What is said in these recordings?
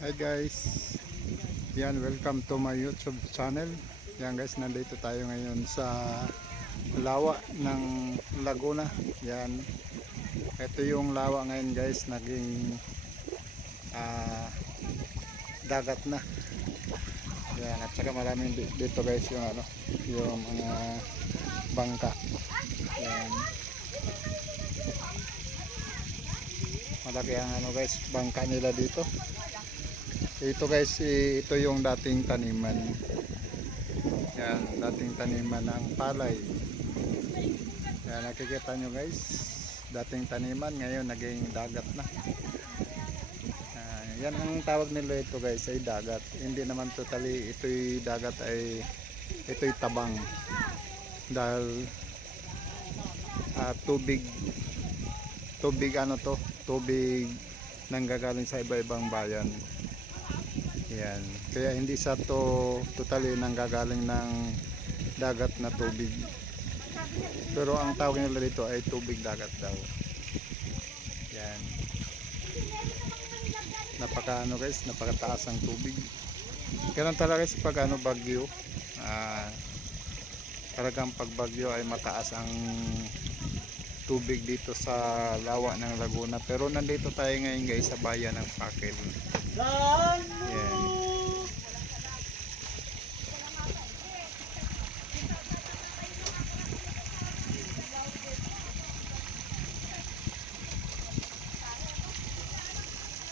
Hi guys, yan, welcome to my YouTube channel. Yan guys, nandito tayo ngayon sa lawa ng Laguna. Yan, ito yung lawa ngayon guys, naging ah, dagat na. Yan, at saka maraming dito guys yung yung mga bangka. Yan, malaki ang guys, bangka nila dito. Ito guys, ito yung dating taniman. Yan, dating taniman ng palay. Yan, nakikita nyo guys, dating taniman, ngayon naging dagat na. Yan ang tawag nila ito guys, ay dagat. Hindi naman totally ito'y dagat, ay ito'y tabang. Dahil tubig tubig nanggagaling sa iba-ibang bayan. Yan, kaya hindi sa to totally nanggagaling ng dagat na tubig, pero ang tawag nila dito ay tubig dagat daw. Yan, guys, napakataas ang tubig. Ganun talaga guys pag bagyo, talagang pag bagyo ay mataas ang tubig dito sa lawa ng Laguna. Pero nandito tayo ngayon guys sa bayan ng Pakel. Yan.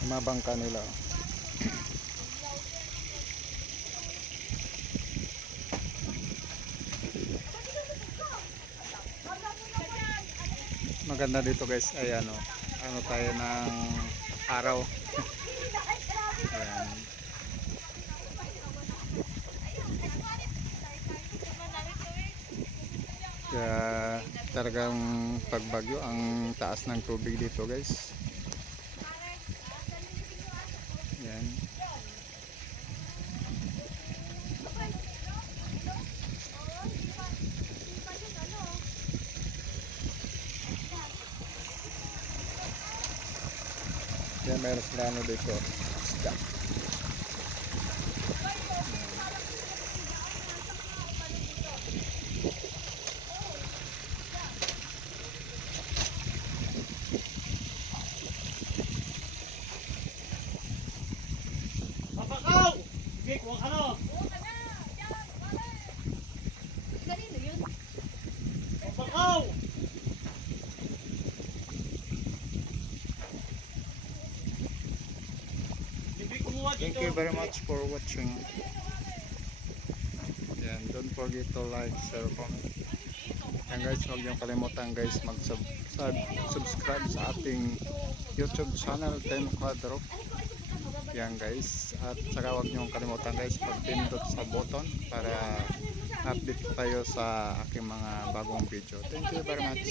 Mga bangka nila. Maganda dito guys ay ano tayo ng araw. Ayan. Kaya talagang pagbagyo ang taas ng tubig dito guys. Yan. Yan, mayroon sila dito. Isda. Papakaw! Big, huwag ano? Kanino yun? Papakaw! Big, kumuha dito. Thank you very much for watching. Yan, don't forget to like, share, comment. Yan guys, huwag niyong kalimutan guys mag-subscribe sa ating YouTube channel, Ten Quadro. Yan guys, at saka huwag niyong kalimutan guys pag-pindot sa button para update tayo sa aking mga bagong video. Thank you very much.